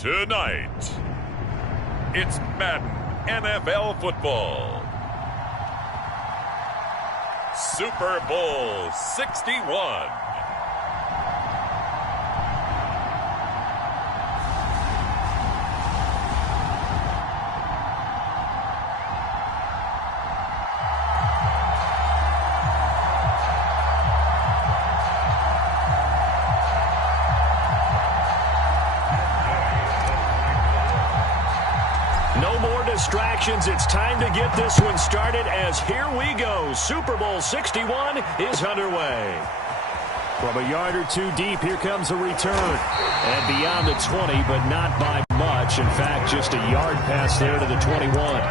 Tonight, it's Madden NFL football. Super Bowl 61. Distractions. It's time to get this one started as here we go. Super Bowl 61 is underway. From a yard or two deep, here comes a return. And beyond the 20, but not by much. In fact, just a yard pass there to the 21.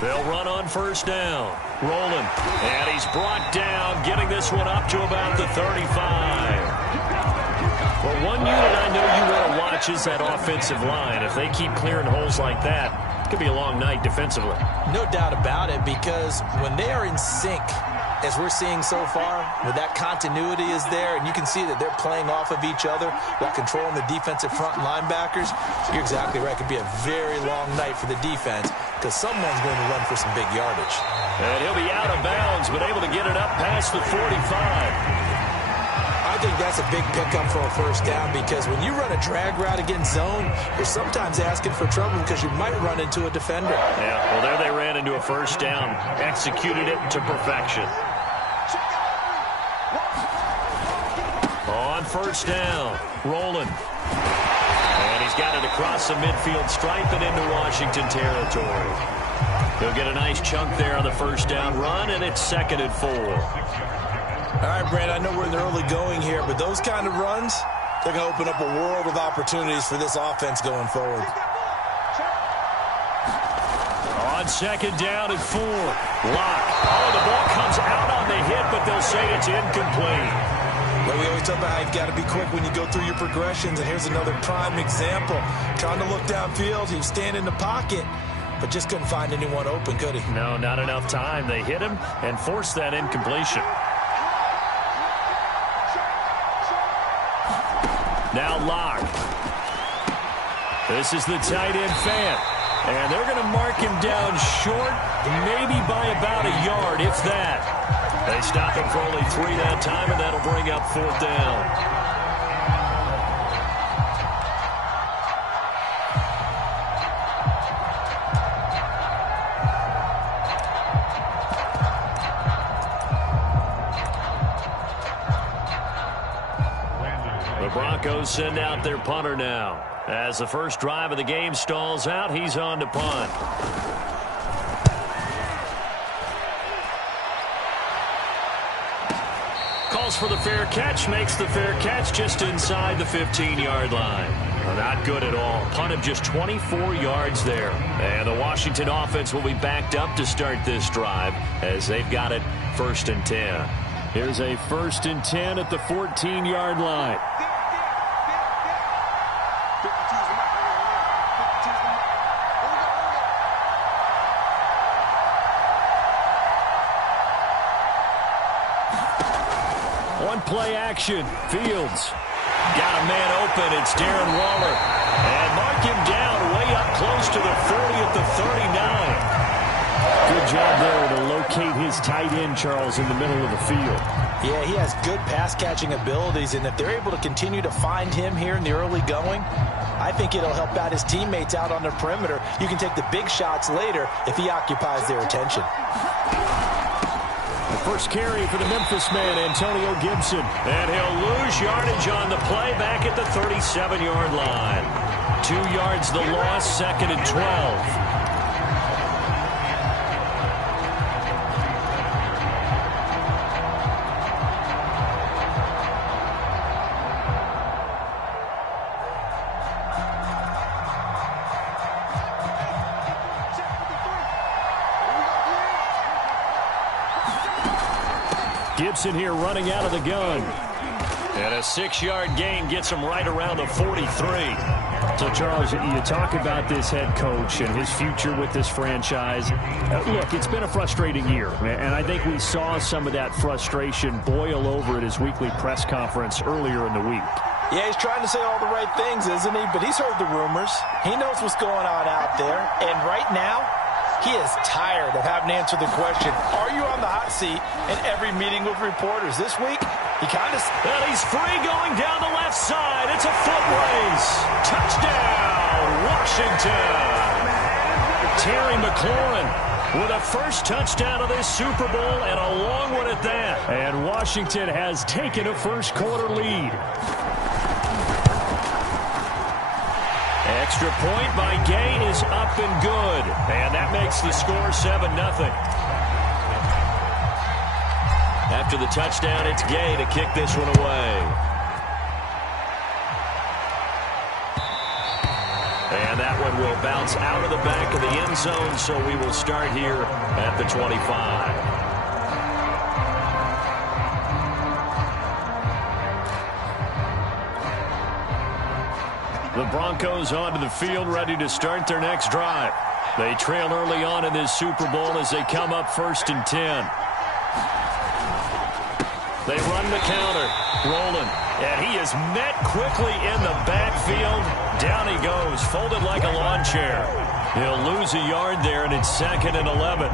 They'll run on first down. Rolling. And he's brought down, getting this one up to about the 35. Well, one unit I know you want to watch is that offensive line. If they keep clearing holes like that, it could be a long night defensively. No doubt about it, because when they are in sync, as we're seeing so far, where that continuity is there, and you can see that they're playing off of each other while controlling the defensive front linebackers, you're exactly right. It could be a very long night for the defense because someone's going to run for some big yardage. And he'll be out of bounds, but able to get it up past the 45. I think that's a big pickup for a first down because when you run a drag route against zone, you're sometimes asking for trouble because you might run into a defender. Yeah, well, there they ran into a first down, executed it to perfection. On first down, rolling. And he's got it across the midfield stripe and into Washington territory. He'll get a nice chunk there on the first down run, and it's 2nd and 4. All right, Brad, I know we're in the early going here, but those kind of runs, they're going to open up a world of opportunities for this offense going forward. On 2nd down and 4. Lock. Oh, the ball comes out on the hit, but they'll say it's incomplete. Well, we always talk about how you've got to be quick when you go through your progressions, and here's another prime example. Trying to look downfield, he was standing in the pocket, but just couldn't find anyone open, could he? No, not enough time. They hit him and forced that incompletion. Now Lock. This is the tight end Fant. And they're going to mark him down short, maybe by about a yard, if that. They stop him for only 3 that time, and that'll bring up 4th down. The Broncos send out their punter now. As the first drive of the game stalls out, he's on to punt. Calls for the fair catch, makes the fair catch just inside the 15-yard line. Well, not good at all. Punt of just 24 yards there. And the Washington offense will be backed up to start this drive as they've got it 1st and 10. Here's a 1st and 10 at the 14-yard line. Play action. Fields got a man open. It's Darren Waller. And mark him down way up close to the 40 at the 39. Good job there to locate his tight end, Charles, in the middle of the field. Yeah, he has good pass-catching abilities, and if they're able to continue to find him here in the early going, I think it'll help out his teammates out on the perimeter. You can take the big shots later if he occupies their attention. First carry for the Memphis man, Antonio Gibson. And he'll lose yardage on the play back at the 37-yard line. 2 yards the loss, 2nd and 12. Gibson here running out of the gun. And a 6-yard gain gets him right around the 43. So, Charles, you talk about this head coach and his future with this franchise. Look, it's been a frustrating year, and I think we saw some of that frustration boil over at his weekly press conference earlier in the week. Yeah, he's trying to say all the right things, isn't he? But he's heard the rumors. He knows what's going on out there. And right now, he is tired of having to answer the question, are you on the hot seat in every meeting with reporters? This week, he kind of... And he's free going down the left side. It's a foot race. Touchdown, Washington. Terry McLaurin with a first touchdown of this Super Bowl and a long one at that. And Washington has taken a first-quarter lead. Extra point by Gay is up and good. And that makes the score 7-0. After the touchdown, it's Gay to kick this one away. And that one will bounce out of the back of the end zone, so we will start here at the 25. The Broncos onto the field, ready to start their next drive. They trail early on in this Super Bowl as they come up 1st and 10. They run the counter. Rolling. And he is met quickly in the backfield. Down he goes, folded like a lawn chair. He'll lose a yard there, and it's 2nd and 11.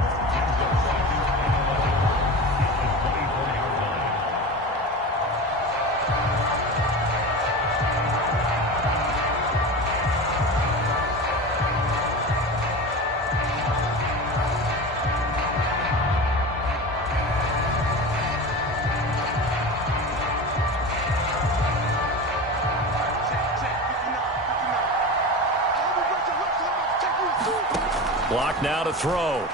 Block now to throw.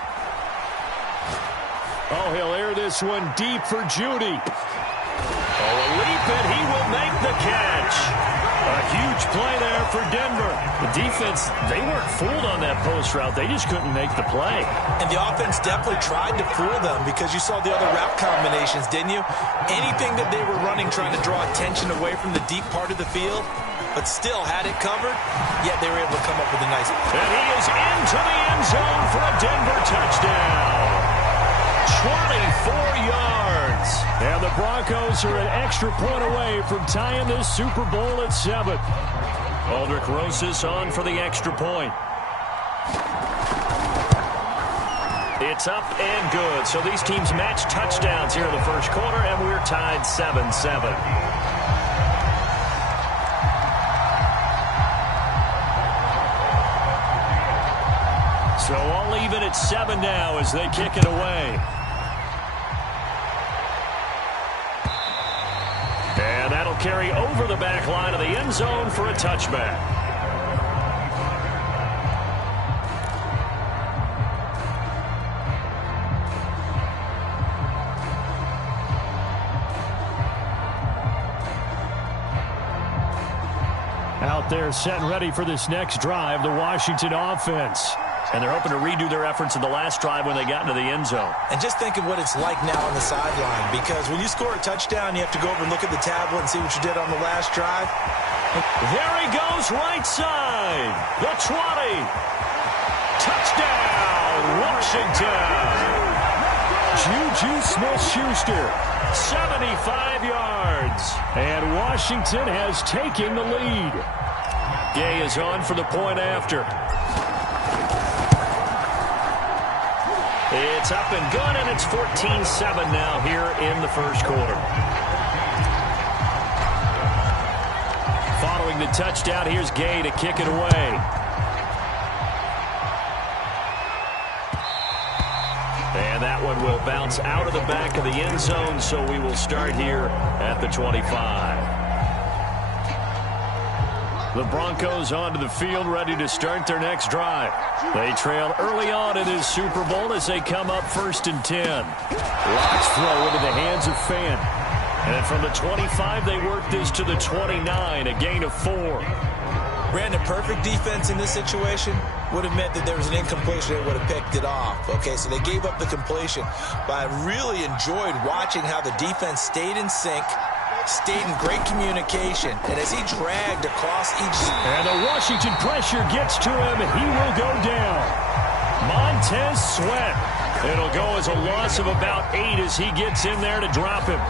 Oh, he'll air this one deep for Judy. Oh, a leap, and he will make the catch. A huge play there for Denver. The defense, they weren't fooled on that post route. They just couldn't make the play. And the offense definitely tried to fool them because you saw the other route combinations, didn't you? Anything that they were running trying to draw attention away from the deep part of the field, but still had it covered, yet they were able to come up with a nice... And he is into the end zone for a Denver touchdown. 24 yards. And the Broncos are an extra point away from tying this Super Bowl at 7. Aldrich Rosas on for the extra point. It's up and good. So these teams match touchdowns here in the first quarter, and we're tied 7-7. So all even at 7 now as they kick it away. And that'll carry over the back line of the end zone for a touchback. Out there set and ready for this next drive, the Washington offense. And they're hoping to redo their efforts in the last drive when they got into the end zone. And just think of what it's like now on the sideline, because when you score a touchdown, you have to go over and look at the tablet and see what you did on the last drive. There he goes, right side. The 20. Touchdown, Washington. Juju Smith-Schuster. 75 yards. And Washington has taken the lead. Gay is on for the point after. It's up and good, and it's 14-7 now here in the first quarter. Following the touchdown, here's Gay to kick it away. And that one will bounce out of the back of the end zone, so we will start here at the 25. The Broncos onto the field, ready to start their next drive. They trail early on in this Super Bowl as they come up 1st and 10. Locks throw into the hands of Fan. And from the 25, they work this to the 29, a gain of 4. Brandon, perfect defense in this situation would have meant that there was an incompletion that would have picked it off. Okay, so they gave up the completion. But I really enjoyed watching how the defense stayed in sync, stayed in great communication, and as he dragged across each... And the Washington pressure gets to him. He will go down. Montez Sweat. It'll go as a loss of about 8 as he gets in there to drop him.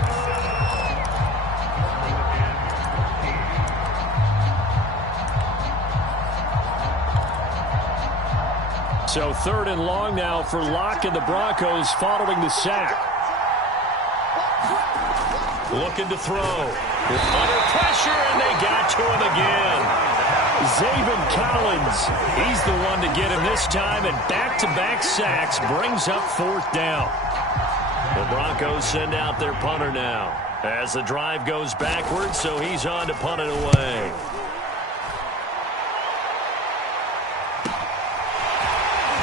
So 3rd and long now for Locke and the Broncos following the sack. Looking to throw. Under pressure, and they got to him again. Zaven Collins, he's the one to get him this time, and back-to-back sacks brings up 4th down. The Broncos send out their punter now as the drive goes backwards, so he's on to punt it away.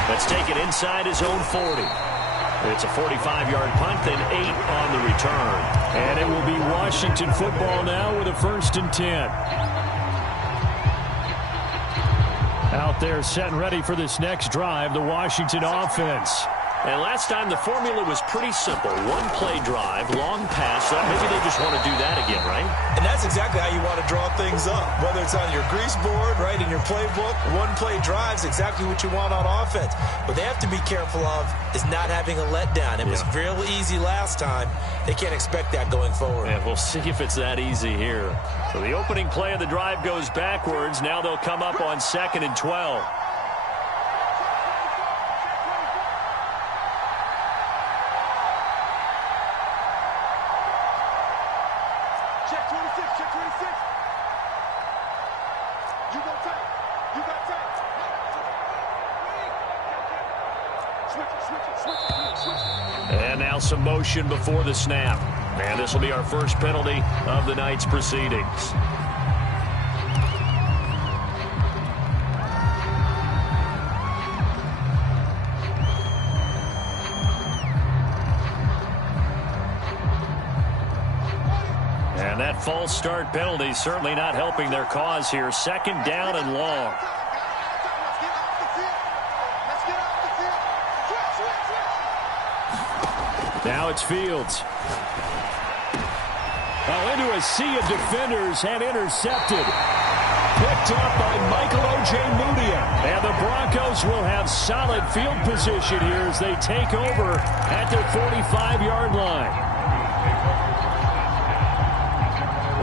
Let's take it inside his own 40. It's a 45-yard punt, then 8 on the return. And it will be Washington football now with a 1st and 10. Out there set and ready for this next drive, the Washington offense. And last time the formula was pretty simple. 1-play drive, long pass. Maybe they just want to do that again, right? And that's exactly how you want to draw things up. Whether it's on your grease board, right, in your playbook, 1-play drive is exactly what you want on offense. What they have to be careful of is not having a letdown. It was real easy last time. They can't expect that going forward. Yeah, we'll see if it's that easy here. So the opening play of the drive goes backwards. Now they'll come up on 2nd and 12. And now some motion before the snap. And this will be our first penalty of the night's proceedings. And that false start penalty certainly not helping their cause here. 2nd down and long. Now it's Fields. Oh, into a sea of defenders and intercepted. Picked up by Michael Ojemudia. And the Broncos will have solid field position here as they take over at their 45-yard line.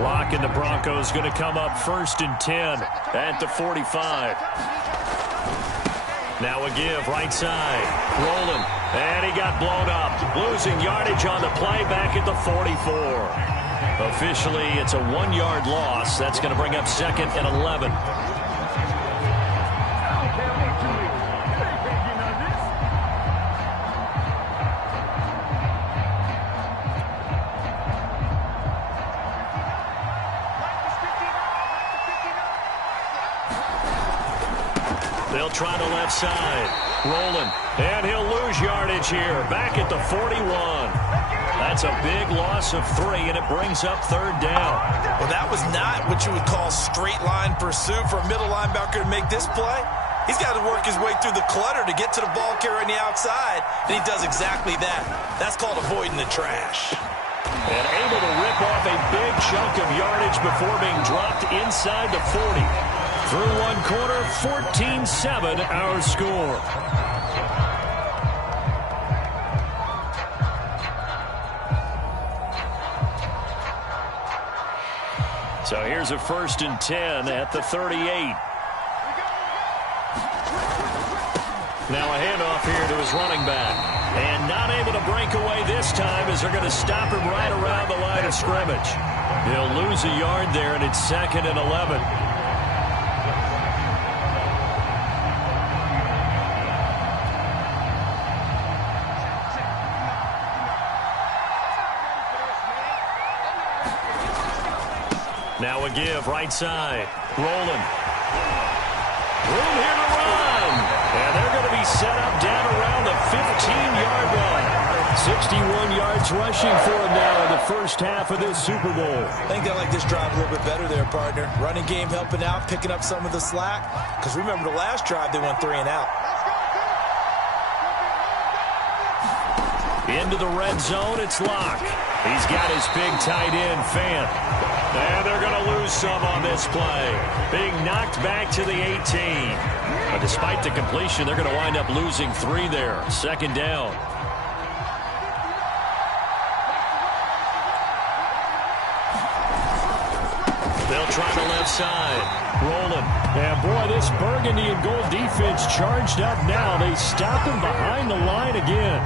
Locke and the Broncos going to come up 1st and 10 at the 45. Now a give, right side. Rolling. And he got blown up. Losing yardage on the play back at the 44. Officially, it's a 1-yard loss. That's going to bring up 2nd and 11. They'll try the left side. Rolling. And he'll lose yardage here. Back at the 41. That's a big loss of 3, and it brings up 3rd down. Well, that was not what you would call straight line pursuit for a middle linebacker to make this play. He's got to work his way through the clutter to get to the ball carrier on the outside, and he does exactly that. That's called avoiding the trash. And able to rip off a big chunk of yardage before being dropped inside the 40. Through one quarter, 14-7 our score. So here's a 1st and 10 at the 38. Now a handoff here to his running back. And not able to break away this time as they're going to stop him right around the line of scrimmage. He'll lose a yard there, and it's 2nd and 11. Now a give, right side. Rolling. Room here to run. And they're going to be set up down around the 15-yard line. 61 yards yards rushing for him now in the first half of this Super Bowl. I think they like this drive a little bit better there, partner. Running game helping out, picking up some of the slack. Because remember the last drive, they went 3 and out. Into the red zone, it's Locke. He's got his big tight end, Fant. And they're going to lose some on this play. Being knocked back to the 18. But despite the completion, they're going to wind up losing 3 there. Second down. They'll try the left side. Rolling. And boy, this burgundy and gold defense charged up now. They stop him behind the line again.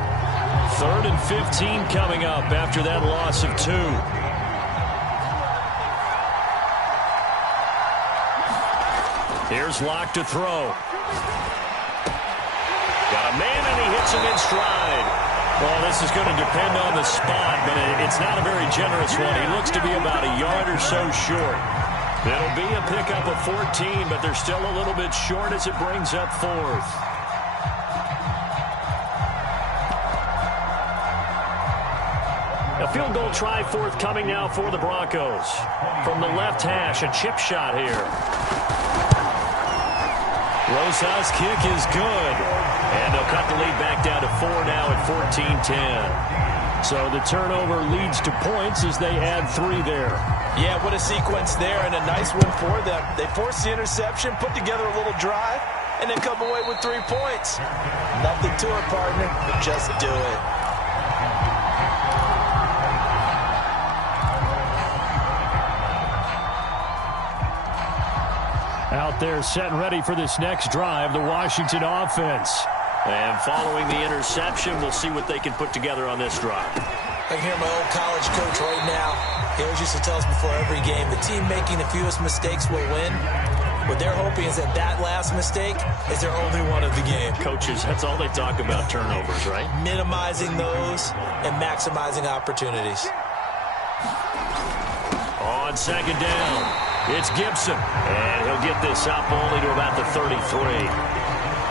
3rd and 15 coming up after that loss of 2. Here's Locke to throw. Got a man, and he hits him in stride. Well, this is going to depend on the spot, but it's not a very generous one. He looks to be about a yard or so short. It'll be a pickup of 14, but they're still a little bit short as it brings up 4th. A field goal try forthcoming now for the Broncos. From the left hash, a chip shot here. Rosa's kick is good. And they'll cut the lead back down to 4 now at 14-10. So the turnover leads to points as they add 3 there. Yeah, what a sequence there, and a nice one for them. They force the interception, put together a little drive, and then come away with 3 points. Nothing to it, partner, but just do it. Out there set and ready for this next drive, the Washington offense. And following the interception, we'll see what they can put together on this drive. I can hear my old college coach right now. He always used to tell us before every game, the team making the fewest mistakes will win. What they're hoping is that that last mistake is their only one of the game. Coaches, that's all they talk about, turnovers, right? Minimizing those and maximizing opportunities. On second down, it's Gibson. And he'll get this up only to about the 33.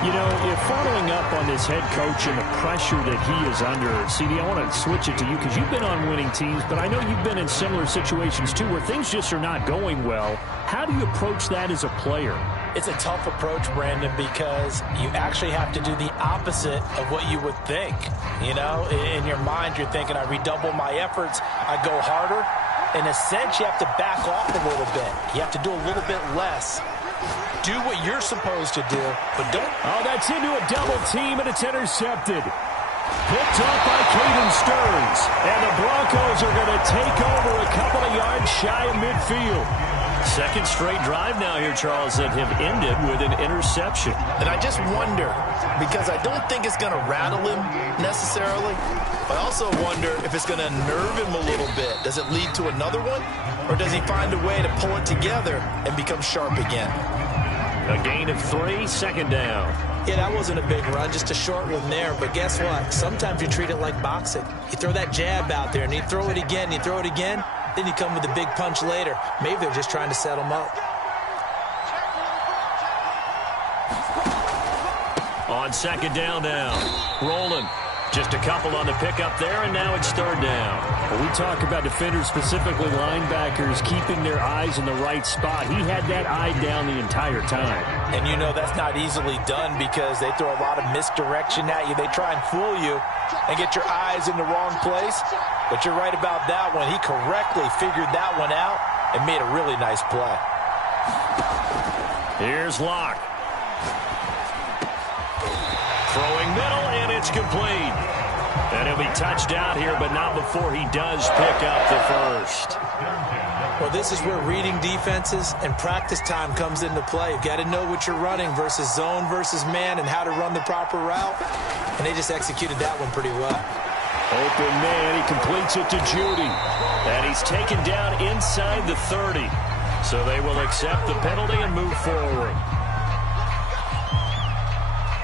You know, if following up on this head coach and the pressure that he is under, CD, I want to switch it to you because you've been on winning teams, but I know you've been in similar situations too where things just are not going well. How do you approach that as a player? It's a tough approach, Brandon, because you actually have to do the opposite of what you would think. You know, in your mind, you're thinking, I redouble my efforts, I go harder. In a sense, you have to back off a little bit. You have to do a little bit less. Do what you're supposed to do, but don't. Oh, that's into a double team, and it's intercepted. Picked up by Caden Stearns. And the Broncos are going to take over a couple of yards shy of midfield. Second straight drive now here, Charles, that have ended with an interception. And I just wonder, because I don't think it's going to rattle him necessarily, but I also wonder if it's going to nerve him a little bit. Does it lead to another one? Or does he find a way to pull it together and become sharp again? A gain of 3, second down. Yeah, that wasn't a big run, just a short one there. But guess what? Sometimes you treat it like boxing. You throw that jab out there, and you throw it again, you throw it again, then you come with a big punch later. Maybe they're just trying to set him up. On second down now, rolling. Just a couple on the pickup there, and now it's third down. When we talk about defenders, specifically linebackers, keeping their eyes in the right spot. He had that eye down the entire time. And you know that's not easily done because they throw a lot of misdirection at you. They try and fool you and get your eyes in the wrong place. But you're right about that one. He correctly figured that one out and made a really nice play. Here's Locke. Throwing middle, and it's complete. And he'll be touched out here, but not before he does pick up the first. Well, this is where reading defenses and practice time comes into play. You've got to know what you're running versus zone versus man and how to run the proper route. And they just executed that one pretty well. Open man, he completes it to Judy. And he's taken down inside the 30. So they will accept the penalty and move forward.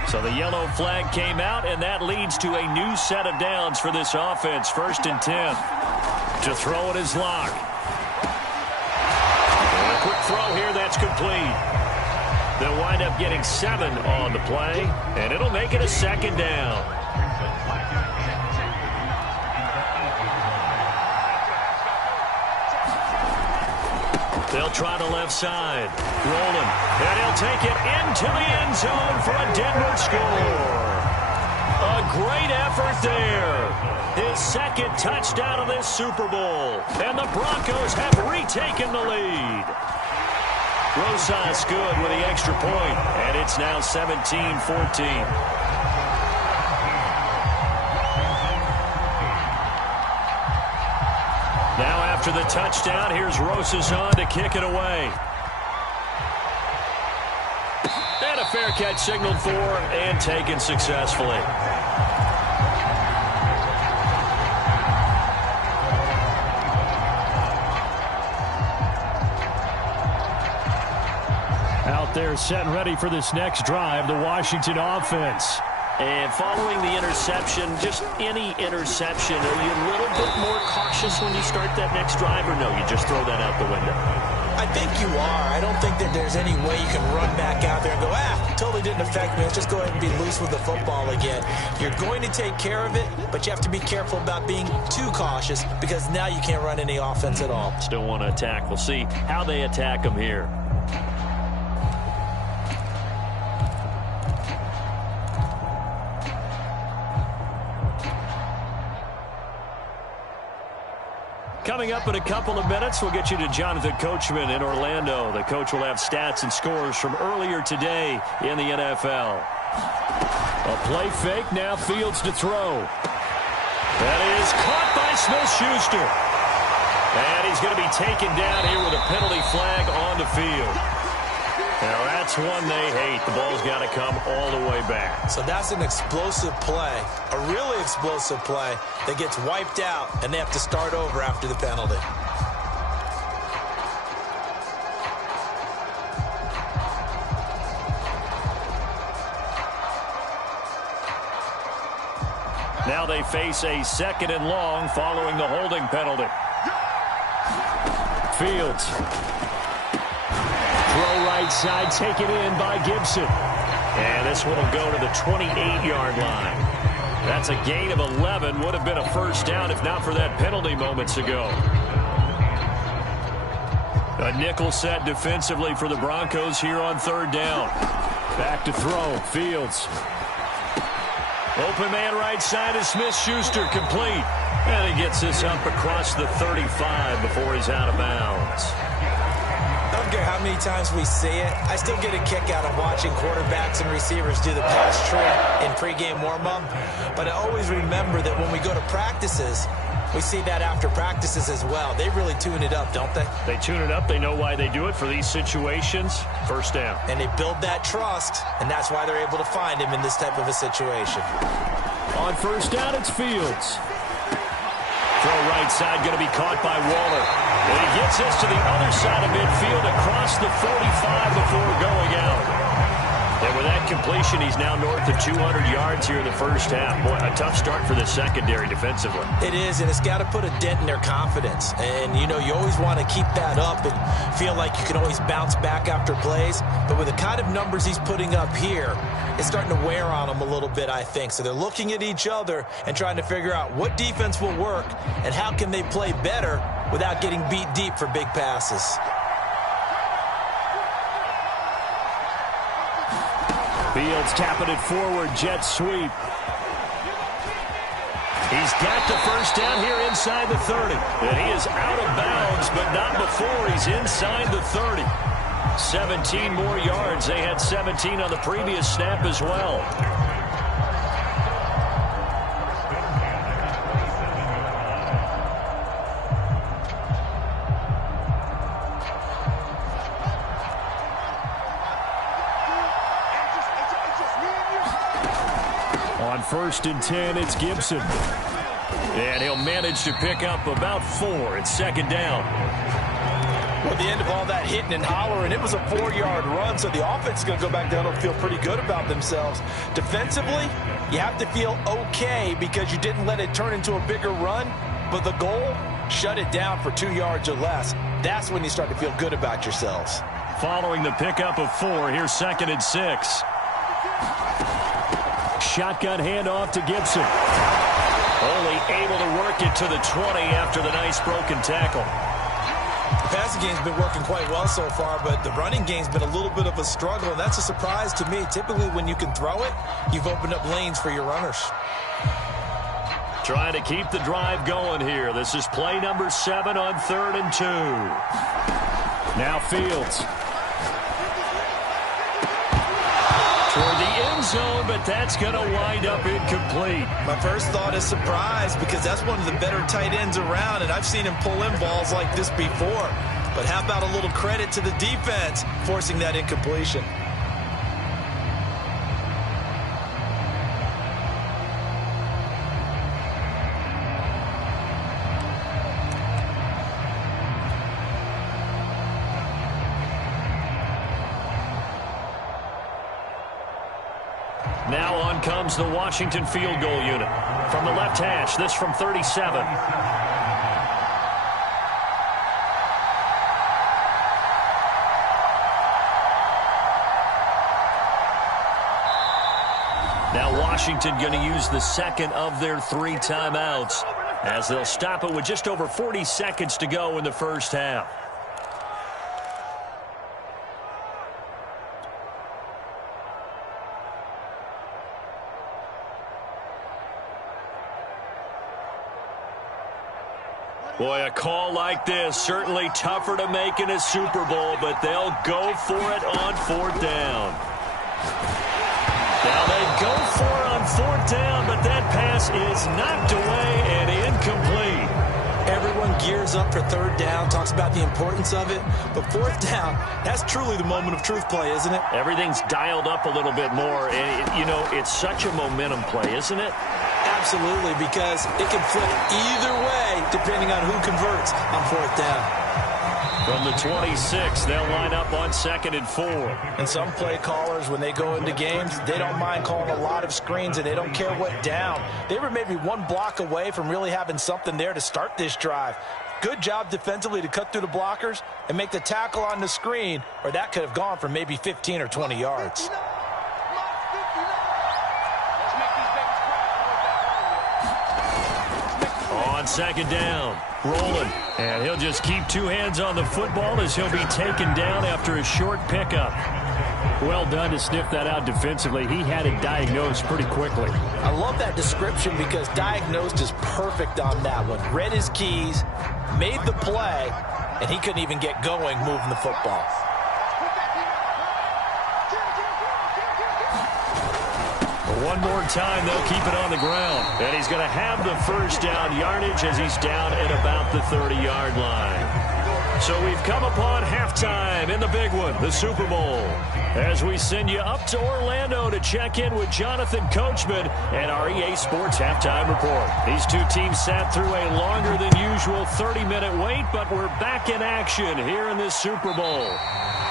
So the yellow flag came out, and that leads to a new set of downs for this offense. 1st and 10. To throw it is Locke. And a quick throw here, that's complete. They'll wind up getting 7 on the play, and it'll make it a second down. try the left side. Rolling. And he'll take it into the end zone for a Denver score. A great effort there. His second touchdown of this Super Bowl. And the Broncos have retaken the lead. Rosas good with the extra point. And it's now 17-14. Now after the touchdown, here's Rosas on to kick it away. And a fair catch signaled for and taken successfully. Out there set and ready for this next drive, the Washington offense. And following the interception, just any interception, are you a little bit more cautious when you start that next drive, or no, you just throw that out the window? I think you are. I don't think that there's any way you can run back out there and go, totally didn't affect me. Let's just go ahead and be loose with the football again. You're going to take care of it, but you have to be careful about being too cautious because now you can't run any offense at all. Still want to attack. We'll see how they attack them here. Coming up in a couple of minutes, we'll get you to Jonathan Coachman in Orlando. The coach will have stats and scores from earlier today in the NFL. A play fake, now Fields to throw. That is caught by Smith-Schuster. And he's going to be taken down here with a penalty flag on the field. Now that's one they hate. The ball's got to come all the way back. So that's an explosive play, a really explosive play that gets wiped out, and they have to start over after the penalty. Now they face a second and long following the holding penalty. Fields. Throw right side, taken in by Gibson. And this one will go to the 28-yard line. That's a gain of 11. Would have been a first down if not for that penalty moments ago. A nickel set defensively for the Broncos here on third down. Back to throw. Fields. Open man right side is Smith-Schuster, complete. And he gets this up across the 35 before he's out of bounds. I don't care how many times we see it. I still get a kick out of watching quarterbacks and receivers do the pass tree in pregame warm-up. But I always remember that when we go to practices, we see that after practices as well. They really tune it up, don't they? They tune it up. They know why they do it for these situations. First down. And they build that trust, and that's why they're able to find him in this type of a situation. On first down, it's Fields. Throw right side, going to be caught by Waller. And he gets this to the other side of midfield across the 45 before going out. And with that completion, he's now north of 200 yards here in the first half. Boy, a tough start for the secondary defensively. It is, and it's got to put a dent in their confidence. And, you know, you always want to keep that up and feel like you can always bounce back after plays. But with the kind of numbers he's putting up here, it's starting to wear on them a little bit, I think. So they're looking at each other and trying to figure out what defense will work and how can they play better without getting beat deep for big passes. Fields tapping it forward, jet sweep. He's got the first down here inside the 30. And he is out of bounds, but not before he's inside the 30. 17 more yards. They had 17 on the previous snap as well. On first and 10, it's Gibson. And he'll manage to pick up about 4. It's second down. Well, at the end of all that hitting and hollering, it was a 4-yard run, so the offense is going to go back down and feel pretty good about themselves. Defensively, you have to feel okay because you didn't let it turn into a bigger run, but the goal, shut it down for 2 yards or less. That's when you start to feel good about yourselves. Following the pickup of 4, here's second and 6. Shotgun handoff to Gibson. Only able to work it to the 20 after the nice broken tackle. The passing game's been working quite well so far, but the running game's been a little bit of a struggle, and that's a surprise to me. Typically, when you can throw it, you've opened up lanes for your runners. Trying to keep the drive going here. This is play number 7 on 3rd and 2. Now Fields. Toward the end zone, but that's going to wind up incomplete. My first thought is surprise, because that's one of the better tight ends around, and I've seen him pull in balls like this before. But how about a little credit to the defense forcing that incompletion? Now on comes the Washington field goal unit. From the left hash, this from 37. Now Washington going to use the second of their 3 timeouts as they'll stop it with just over 40 seconds to go in the first half. Boy, a call like this, certainly tougher to make in a Super Bowl, but they'll go for it on 4th down. Now they go for it on 4th down, but that pass is knocked away and incomplete. Everyone gears up for 3rd down, talks about the importance of it, but 4th down, that's truly the moment of truth play, isn't it? Everything's dialed up a little bit more, and, you know, it's such a momentum play, isn't it? Absolutely, because it can flip either way depending on who converts on 4th down. From the 26, they'll line up on 2nd and 4. And some play callers, when they go into games, they don't mind calling a lot of screens, and they don't care what down. They were maybe one block away from really having something there to start this drive. Good job defensively to cut through the blockers and make the tackle on the screen, or that could have gone for maybe 15 or 20 yards. On 2nd down, rolling, and he'll just keep 2 hands on the football as he'll be taken down after a short pickup. Well done to sniff that out defensively. He had it diagnosed pretty quickly. I love that description because diagnosed is perfect on that one. Read his keys, made the play, and he couldn't even get going moving the football. One more time, they'll keep it on the ground. And he's going to have the first down yardage as he's down at about the 30-yard line. So we've come upon halftime in the big one, the Super Bowl. As we send you up to Orlando to check in with Jonathan Coachman and our EA Sports Halftime Report. These 2 teams sat through a longer than usual 30-minute wait, but we're back in action here in this Super Bowl.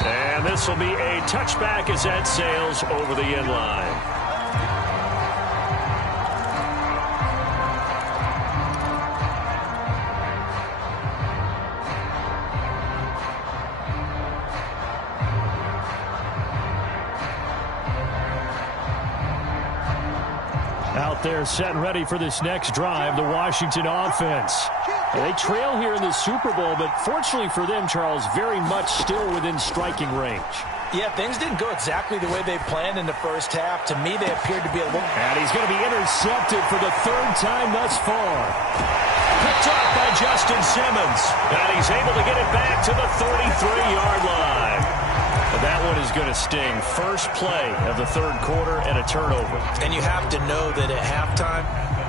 And this will be a touchback as that sails over the end line. Out there set and ready for this next drive, the Washington offense. They trail here in the Super Bowl, but fortunately for them, Charles, very much still within striking range. Yeah, things didn't go exactly the way they planned in the first half. To me, they appeared to be a little... And he's going to be intercepted for the 3rd time thus far. Picked up by Justin Simmons. And he's able to get it back to the 33-yard line. That one is going to sting. First play of the 3rd quarter and a turnover. And you have to know that at halftime,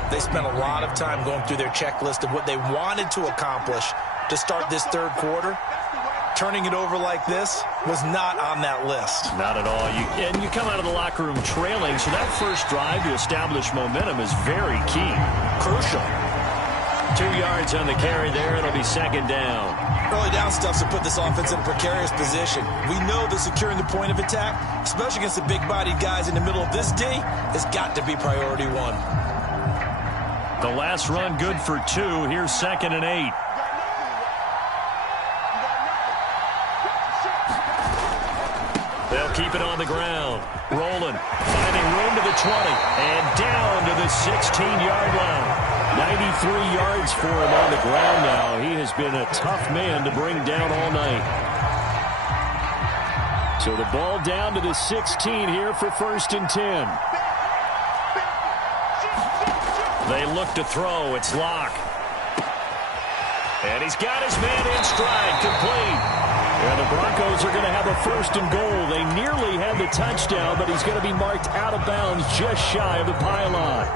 they spent a lot of time going through their checklist of what they wanted to accomplish to start this 3rd quarter. Turning it over like this was not on that list. Not at all. You come out of the locker room trailing, so that first drive to establish momentum is very key. Crucial. 2 yards on the carry there. It'll be 2nd down. Early down stuff to put this offense in a precarious position. We know that securing the point of attack, especially against the big-bodied guys in the middle of this D, has got to be priority 1. The last run good for 2. Here's 2nd and 8. They'll keep it on the ground. Rolling. Finding room to the 20. And down to the 16-yard line. 93 yards for him on the ground now. He has been a tough man to bring down all night. So the ball down to the 16 here for 1st and 10. They look to throw. It's Locke. And he's got his man in stride, complete. And the Broncos are going to have a 1st and goal. They nearly had the touchdown, but he's going to be marked out of bounds just shy of the pylon.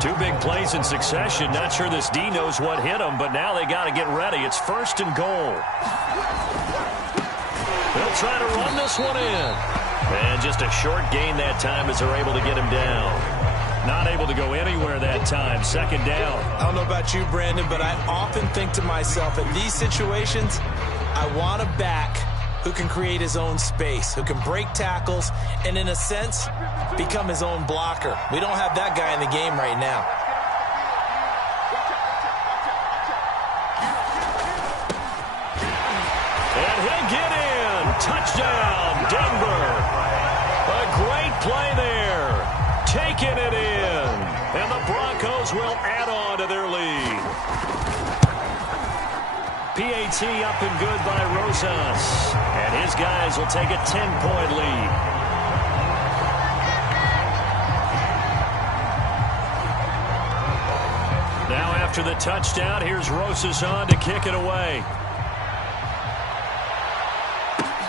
2 big plays in succession. Not sure this D knows what hit him, but now they got to get ready. It's 1st and goal. They'll try to run this one in. And just a short gain that time as they're able to get him down. Not able to go anywhere that time. 2nd down. I don't know about you, Brandon, but I often think to myself, in these situations, I want a back who can create his own space, who can break tackles, and in a sense, become his own blocker. We don't have that guy in the game right now. And he'll get in. Touchdown, Denver. A great play there. Taking it in. And the Broncos will add on to their lead. PAT up and good by Rosas. And his guys will take a 10-point lead. Now after the touchdown, here's Rosas on to kick it away.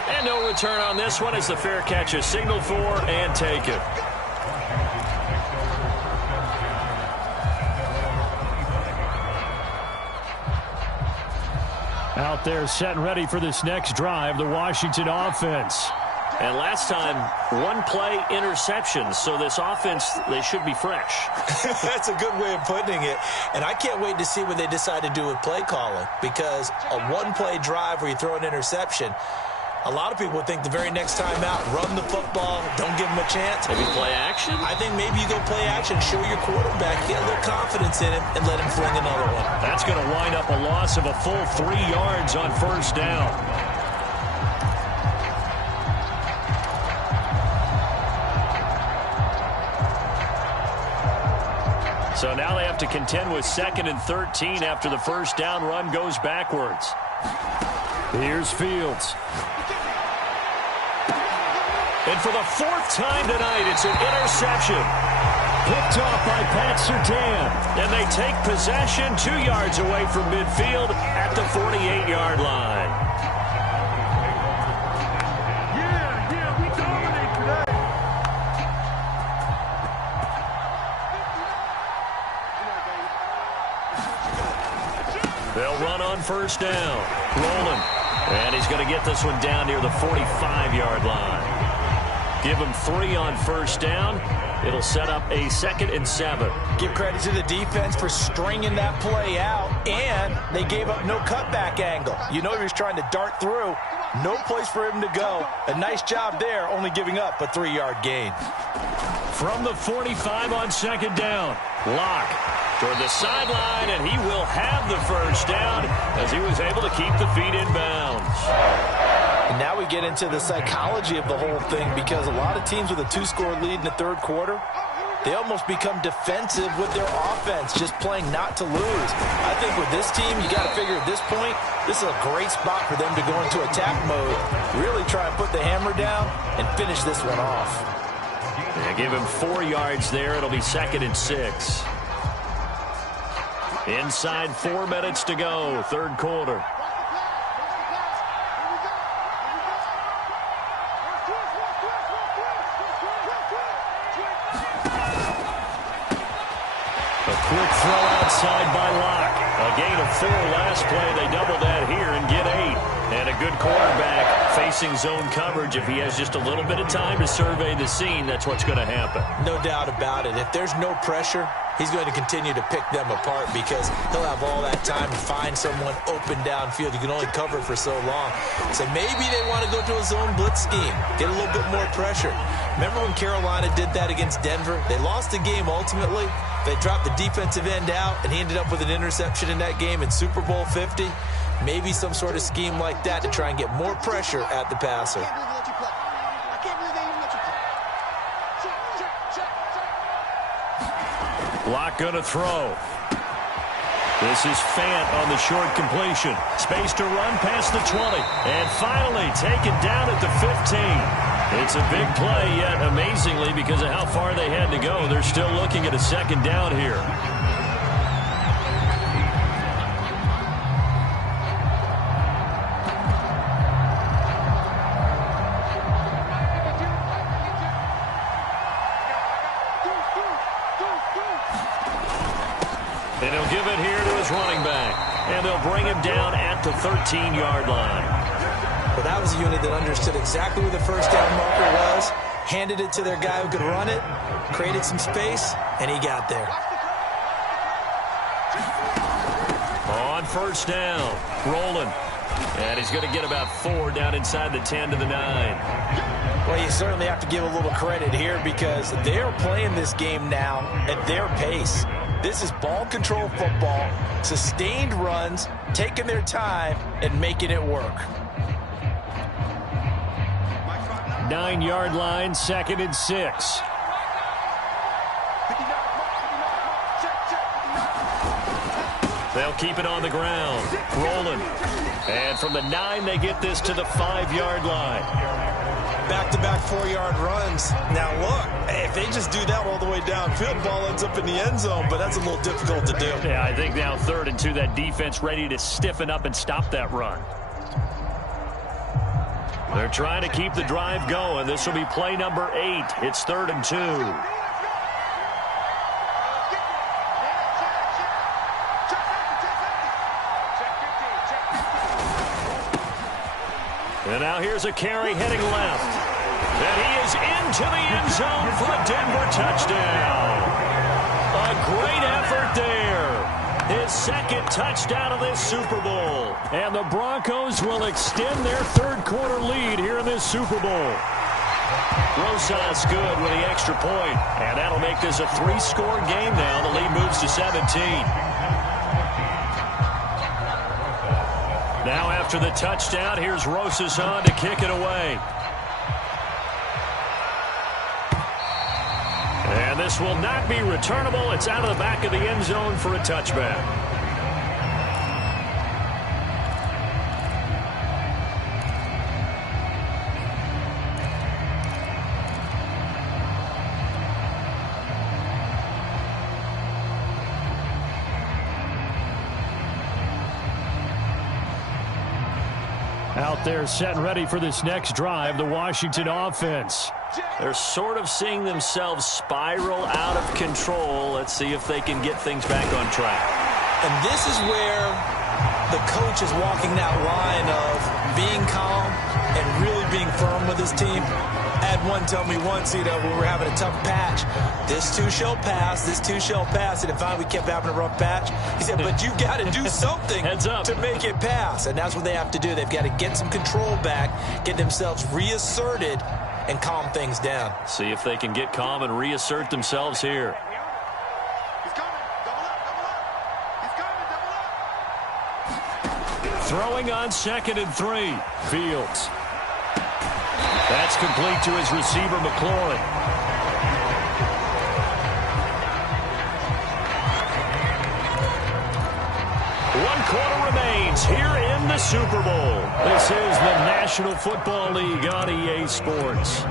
And no return on this one as the fair catch is signaled for and taken. Out there set and ready for this next drive, the Washington offense. And last time, 1 play interception. So this offense, they should be fresh. That's a good way of putting it. And I can't wait to see what they decide to do with play calling. Because a 1-play drive where you throw an interception, a lot of people would think the very next time out, run the football, don't give them a chance. Maybe play action? I think maybe you go play action, show your quarterback, get a little confidence in him, and let him fling another one. That's going to wind up a loss of a full 3 yards on 1st down. So now they have to contend with 2nd and 13 after the 1st down run goes backwards. Here's Fields. And for the 4th time tonight, it's an interception. Picked off by Pat Surtain. And they take possession 2 yards away from midfield at the 48-yard line. We dominate today. They'll run on 1st down. Rolling. And he's going to get this one down near the 45-yard line. Give him 3 on 1st down. It'll set up a 2nd and 7. Give credit to the defense for stringing that play out, and they gave up no cutback angle. You know he was trying to dart through. No place for him to go. A nice job there, only giving up a 3-yard gain. From the 45 on 2nd down, Locke toward the sideline, and he will have the 1st down as he was able to keep the feet in bounds. And now we get into the psychology of the whole thing, because a lot of teams with a 2-score lead in the 3rd quarter, they almost become defensive with their offense, just playing not to lose. I think with this team, you got to figure at this point, this is a great spot for them to go into attack mode, really try and put the hammer down and finish this one off. They give him 4 yards there. It'll be 2nd and 6. Inside 4 minutes to go, 3rd quarter. Quick throw outside by Locke. A gain of 4 last play. They double that here and get 8. And a good quarterback facing zone coverage. If he has just a little bit of time to survey the scene, that's what's going to happen. No doubt about it. If there's no pressure, he's going to continue to pick them apart because he'll have all that time to find someone open downfield. You can only cover for so long. So maybe they want to go to a zone blitz scheme, get a little bit more pressure. Remember when Carolina did that against Denver? They lost the game ultimately. They dropped the defensive end out, and he ended up with an interception in that game in Super Bowl 50. Maybe some sort of scheme like that to try and get more pressure at the passer. Lock going to throw. This is Fant on the short completion. Space to run past the 20. And finally taken down at the 15. It's a big play, yet amazingly, because of how far they had to go, they're still looking at a second down here. And he'll give it here to his running back. And they'll bring him down at the 13-yard line. Well, that was a unit that understood exactly where the first down marker was, handed it to their guy who could run it, created some space, and he got there. On first down, rolling. And he's going to get about 4 down inside the 10 to the 9. Well, you certainly have to give a little credit here because they're playing this game now at their pace. This is ball control football, sustained runs, taking their time, and making it work. 9-yard line, 2nd and 6. They'll keep it on the ground, rolling. And from the 9, they get this to the 5-yard line. Back-to-back 4-yard runs. Now, look, if they just do that all the way downfield, ball ends up in the end zone, but that's a little difficult to do. Yeah, I think now 3rd and 2, that defense ready to stiffen up and stop that run. They're trying to keep the drive going. This will be play number 8. It's 3rd and 2. And now here's a carry heading left. And he is into the end zone for a Denver touchdown. A great effort there. His 2nd touchdown of this Super Bowl. And the Broncos will extend their 3rd quarter lead here in this Super Bowl. Rosas good with the extra point. And that'll make this a 3-score game now. The lead moves to 17. Now after the touchdown, here's Rosas on to kick it away. And this will not be returnable. It's out of the back of the end zone for a touchback. Out there set and ready for this next drive, the Washington offense. They're sort of seeing themselves spiral out of control. Let's see if they can get things back on track. And this is where the coach is walking that line of being calm and really being firm with his team. I had one tell me once, when we were having a tough patch, this too shall pass, this too shall pass. And finally we kept having a rough patch. He said, but you got to do something to make it pass. And that's what they have to do. They've got to get some control back, get themselves reasserted, and calm things down. See if they can get calm and reassert themselves here. Throwing on 2nd and 3. Fields. That's complete to his receiver, McLaurin. One quarter remains here in the Super Bowl. This is the National Football League on EA Sports.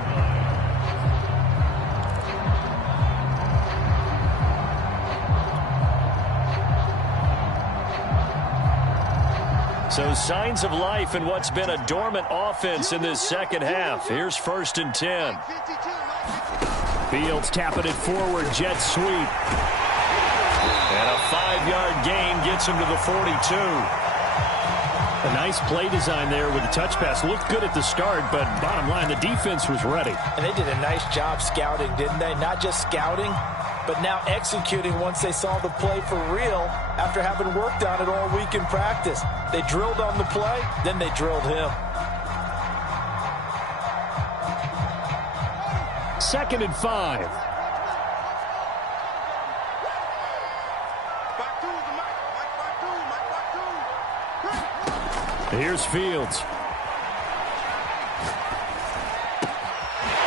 So signs of life in what's been a dormant offense in this second half. Here's 1st and 10. Fields tapping it forward, jet sweep. And a 5-yard gain gets him to the 42. A nice play design there with the touch pass. Looked good at the start, but bottom line, the defense was ready. And they did a nice job scouting, didn't they? Not just scouting, but now executing once they saw the play for real after having worked on it all week in practice. They drilled on the play, then they drilled him. 2nd and 5. Here's Fields.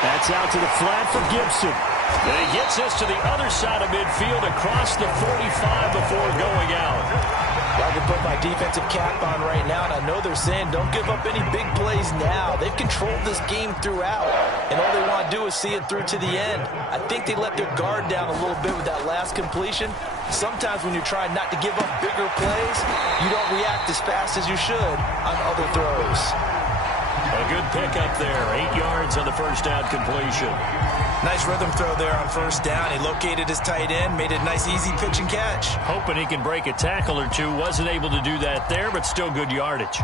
That's out to the flat for Gibson. And he gets this to the other side of midfield across the 45 before going out. I can put my defensive cap on right now, and I know they're saying don't give up any big plays now. They've controlled this game throughout, and all they want to do is see it through to the end. I think they let their guard down a little bit with that last completion. Sometimes when you're trying not to give up bigger plays, you don't react as fast as you should on other throws. A good pickup there. 8 yards on the first down completion. Nice rhythm throw there on first down. He located his tight end, made it a nice, easy pitch and catch. Hoping he can break a tackle or two. Wasn't able to do that there, but still good yardage.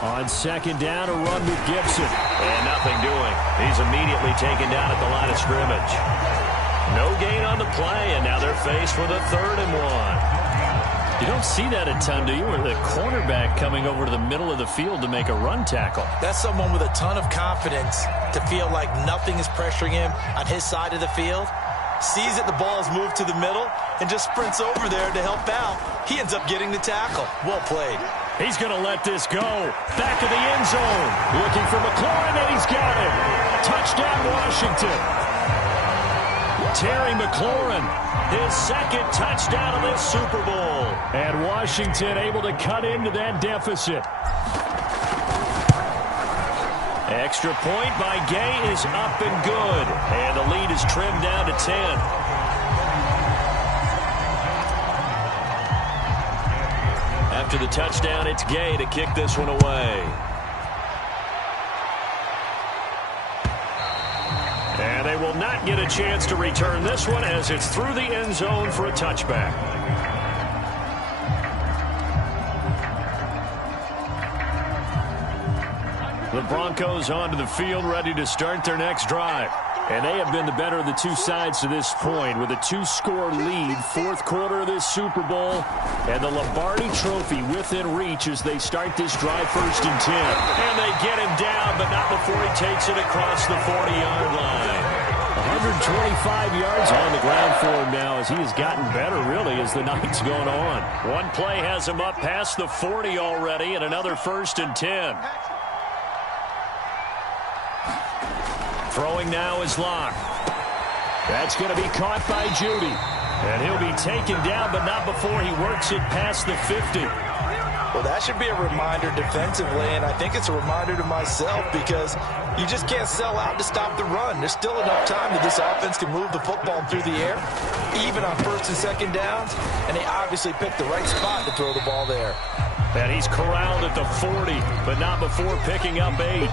On second down, a run with Gibson. And nothing doing. He's immediately taken down at the line of scrimmage. No gain on the play, and now they're faced with a 3rd and 1. You don't see that a ton, do you? Where the cornerback coming over to the middle of the field to make a run tackle. That's someone with a ton of confidence to feel like nothing is pressuring him on his side of the field. Sees that the ball has moved to the middle and just sprints over there to help out. He ends up getting the tackle. Well played. He's going to let this go. Back of the end zone. Looking for McLaurin, and he's got it. Touchdown, Washington. Terry McLaurin, his 2nd touchdown of this Super Bowl. And Washington able to cut into that deficit. Extra point by Gay is up and good. And the lead is trimmed down to 10. After the touchdown, it's Gay to kick this one away. And they will not get a chance to return this one as it's through the end zone for a touchback. The Broncos onto the field, ready to start their next drive. And they have been the better of the two sides to this point with a 2-score lead, 4th quarter of this Super Bowl, and the Lombardi Trophy within reach as they start this drive 1st and 10. And they get him down, but not before he takes it across the 40-yard line. 125 yards on the ground for him now as he has gotten better, really, as the night's gone on. One play has him up past the 40 already, and another 1st and 10. Throwing now is Locke. That's going to be caught by Judy. And he'll be taken down, but not before he works it past the 50. Well, that should be a reminder defensively, and I think it's a reminder to myself because you just can't sell out to stop the run. There's still enough time that this offense can move the football through the air, even on 1st and 2nd downs, and they obviously picked the right spot to throw the ball there. And he's corralled at the 40, but not before picking up 8.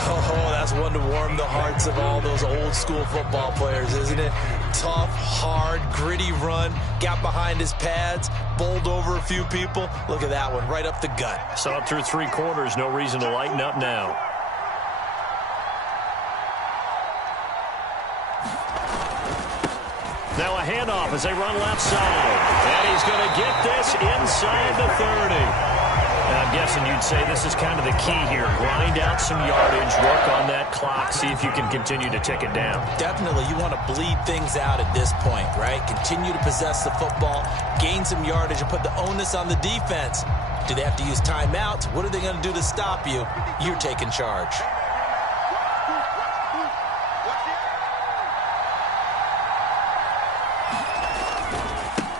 Oh, that's one to warm the hearts of all those old-school football players, isn't it? Tough, hard, gritty run, got behind his pads, bowled over a few people. Look at that one, right up the gut. Saw it through 3 quarters, no reason to lighten up now. Now a handoff as they run left side. And he's going to get this inside the 30. I'm guessing you'd say this is kind of the key here. Grind out some yardage, work on that clock, see if you can continue to tick it down. Definitely, you want to bleed things out at this point, right? Continue to possess the football, gain some yardage, and put the onus on the defense. Do they have to use timeouts? What are they going to do to stop you? You're taking charge.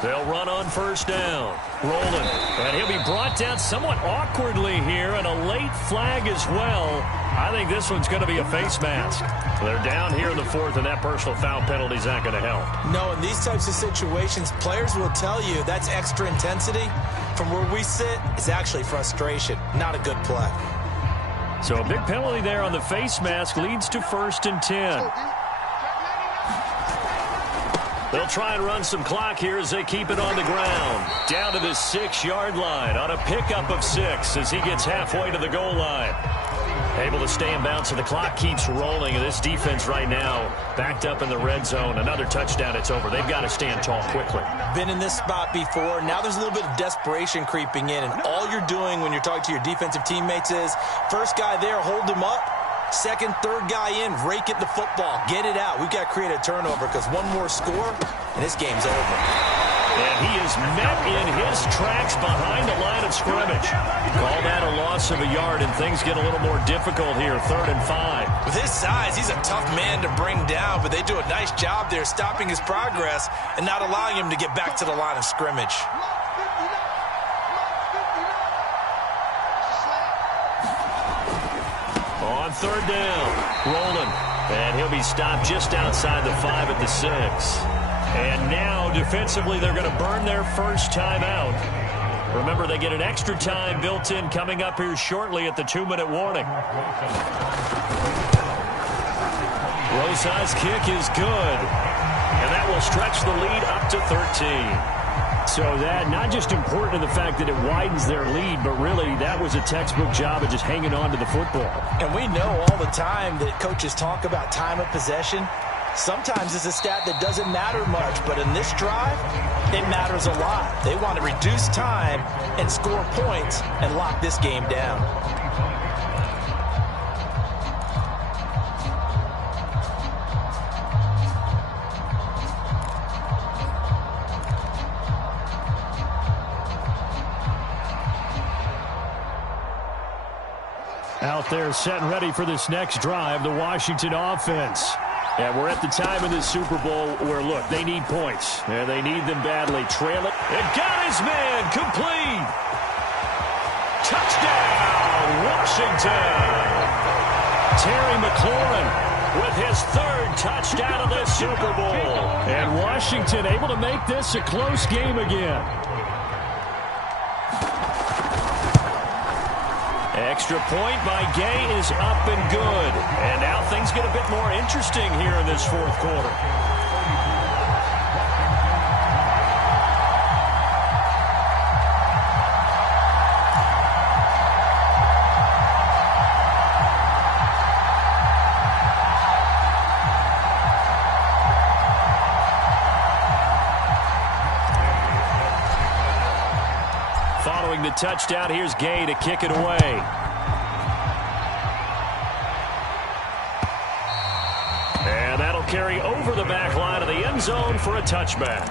They'll run on 1st down. Rolling. And he'll be brought down somewhat awkwardly here, and a late flag as well. I think this one's going to be a face mask. They're down here in the 4th, and that personal foul penalty is not going to help. No, in these types of situations, players will tell you that's extra intensity. From where we sit, it's actually frustration. Not a good play. So a big penalty there on the face mask leads to 1st and 10. They'll try and run some clock here as they keep it on the ground. Down to the 6-yard line on a pickup of 6 as he gets halfway to the goal line. Able to stay in bounds, so the clock keeps rolling. And this defense right now backed up in the red zone. Another touchdown, it's over. They've got to stand tall quickly. Been in this spot before. Now there's a little bit of desperation creeping in. And all you're doing when you're talking to your defensive teammates is, first guy there, hold him up. Second, third guy in, rake at the football. Get it out. We've got to create a turnover because one more score, and this game's over. And he is met in his tracks behind the line of scrimmage. Call that a loss of a yard, and things get a little more difficult here, 3rd and 5. With his size, he's a tough man to bring down, but they do a nice job there stopping his progress and not allowing him to get back to the line of scrimmage. On 3rd down, rolling. And he'll be stopped just outside the 5 at the 6. And now, defensively, they're going to burn their first timeout. Remember, they get an extra time built in coming up here shortly at the 2-minute warning. Rosa's kick is good. And that will stretch the lead up to 13. So that, not just important in the fact that it widens their lead, but really that was a textbook job of just hanging on to the football. And we know all the time that coaches talk about time of possession. Sometimes it's a stat that doesn't matter much, but in this drive, it matters a lot. They want to reduce time and score points and lock this game down. Out there set and ready for this next drive, the Washington offense. And we're at the time in this Super Bowl where, look, they need points. And they need them badly. Trail it. It got his man. Complete. Touchdown, Washington. Terry McLaurin with his 3rd touchdown of this Super Bowl. And Washington able to make this a close game again. Extra point by Gay is up and good. And now things get a bit more interesting here in this 4th quarter. Following the touchdown, here's Gay to kick it away. And that'll carry over the back line of the end zone for a touchback.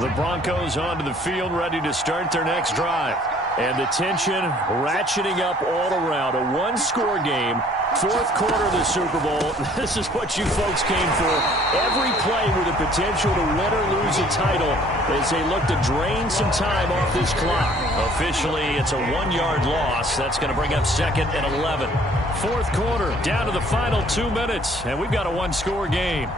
The Broncos onto the field, ready to start their next drive. And the tension ratcheting up all around. A 1-score game. 4th quarter of the Super Bowl. This is what you folks came for. Every play with the potential to win or lose a title as they look to drain some time off this clock. Officially, it's a 1-yard loss. That's going to bring up 2nd and 11. 4th quarter, down to the final 2 minutes, and we've got a 1-score game.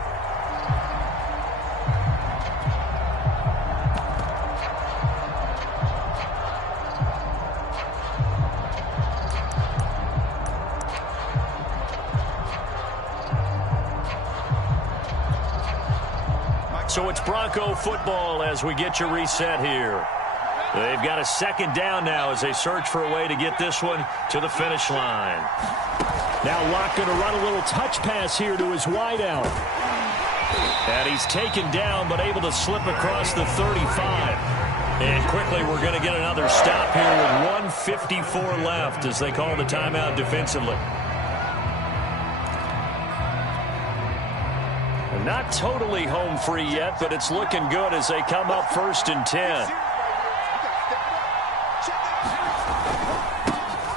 So it's Bronco football as we get you reset here. They've got a 2nd down now as they search for a way to get this one to the finish line. Now Locke going to run a little touch pass here to his wideout. And he's taken down but able to slip across the 35. And quickly we're going to get another stop here with 1:54 left as they call the timeout defensively. Not totally home free yet, but it's looking good as they come up 1st and 10.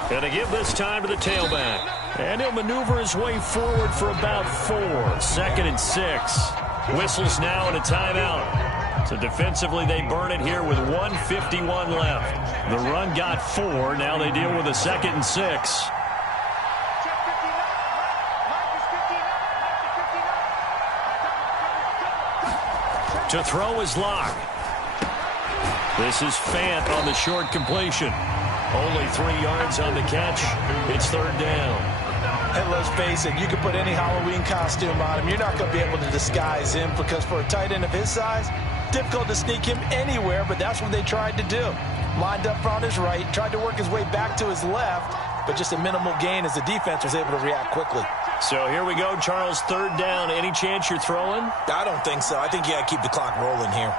Going to give this time to the tailback. And he'll maneuver his way forward for about 4. 2nd and 6. Whistles now and a timeout. So defensively they burn it here with 1:51 left. The run got 4. Now they deal with a 2nd and 6. To throw is Locke. This is Fant on the short completion. Only 3 yards on the catch. It's 3rd down. And let's face it, you can put any Halloween costume on him. You're not going to be able to disguise him because for a tight end of his size, difficult to sneak him anywhere, but that's what they tried to do. Lined up on his right, tried to work his way back to his left, but just a minimal gain as the defense was able to react quickly. So here we go, Charles, third down. Any chance you're throwing? I don't think so. I think you got to keep the clock rolling here.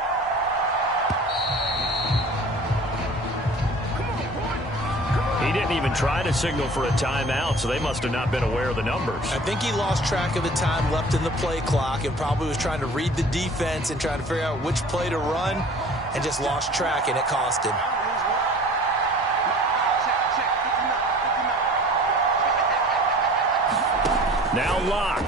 He didn't even try to signal for a timeout, so they must have not been aware of the numbers. I think he lost track of the time left in the play clock and probably was trying to read the defense and trying to figure out which play to run and just lost track, and it cost him. Now Locke.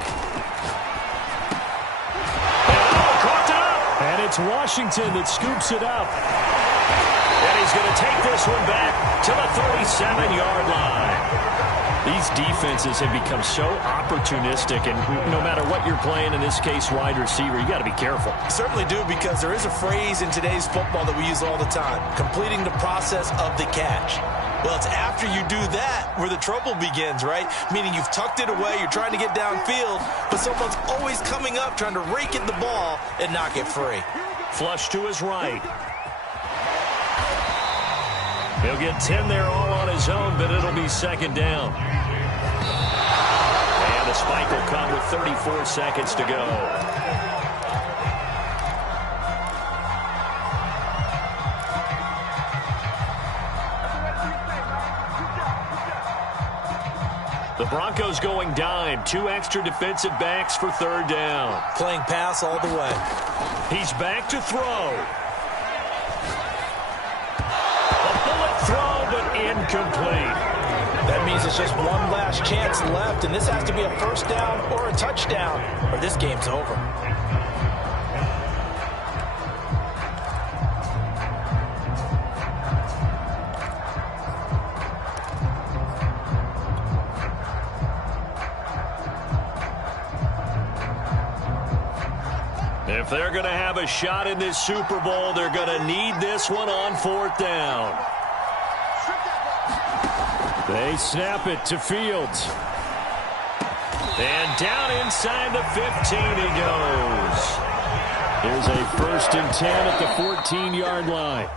And caught it up. And it's Washington that scoops it up. And he's going to take this one back to the 37-yard line. These defenses have become so opportunistic, and no matter what you're playing, in this case wide receiver, you got to be careful. Certainly do, because there is a phrase in today's football that we use all the time: completing the process of the catch. Well, it's after you do that where the trouble begins, right? Meaning you've tucked it away, you're trying to get downfield, but someone's always coming up trying to rake at the ball and knock it free. Flush to his right. He'll get 10 there all on his own, but it'll be second down. And the spike will come with 34 seconds to go. The Broncos going dime. 2 extra defensive backs for third down. Playing pass all the way. He's back to throw. A bullet throw, but incomplete. That means it's just one last chance left, and this has to be a first down or a touchdown, or this game's over. If they're going to have a shot in this Super Bowl, they're going to need this one on fourth down. They snap it to Fields. And down inside the 15 he goes. Here's a 1st and 10 at the 14-yard line.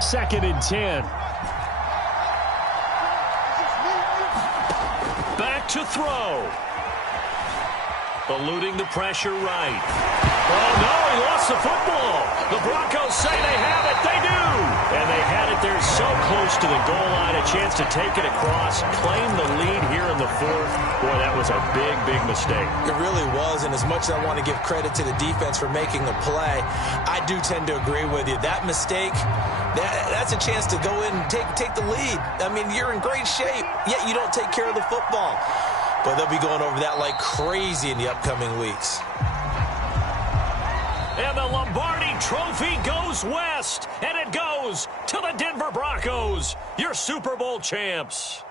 Second and 10. Back to throw. Eluding the pressure right. Oh, no, he lost the football. The Broncos say they have it. They do. And they had it there so close to the goal line. A chance to take it across, claim the lead here in the fourth. Boy, that was a big, big mistake. It really was, and as much as I want to give credit to the defense for making the play, I do tend to agree with you. That mistake, that's a chance to go in and take the lead. I mean, you're in great shape, yet you don't take care of the football. But they'll be going over that like crazy in the upcoming weeks. And the Lombardi Trophy goes west, and it goes to the Denver Broncos, your Super Bowl champs.